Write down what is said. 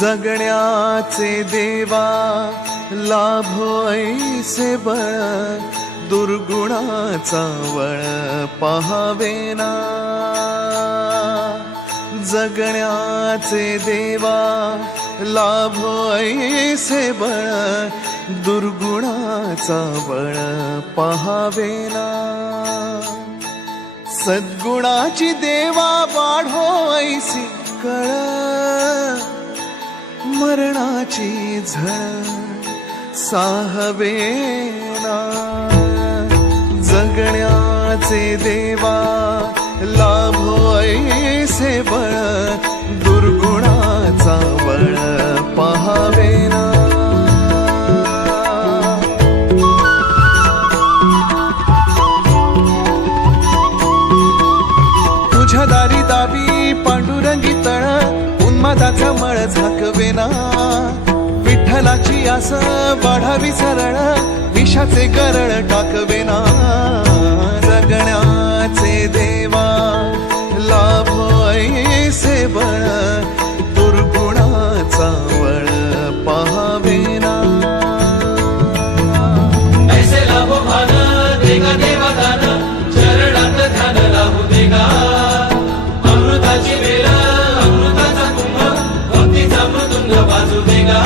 जगण्याचे देवा लाभो ऐसे बळ, दुर्गुणाचा वळ पहावेना। जगण्याचे देवा लाभो ऐसे बळ, दुर्गुणाचा बळ पहावेना। सद्गुणाची देवा वाढो ऐसी कळ, मरणाची झळ साहवेना। जगण्याचे देवा लाभो ऐसे बळ, दुर्गुणाचा बळ पहावेना। तुझ्या दारी दावी पांडुरंगी तळ, उन्मादाचा मळ झाकवेना। विठ्ठलाची आस वाढावी सरळ, विषाचे गरळ टाकवेना। जगण्याचे देवा लाभो ऐसे बळ, दुर्गुणाचा वळ पहावेना। ऐसे लाभो भान देगा देवा दान, चरणात ध्यान लाभू देगा। अमृताची वेळ अमृताचा कुंभ, भक्तीचा मृदुंग वाजू देगा।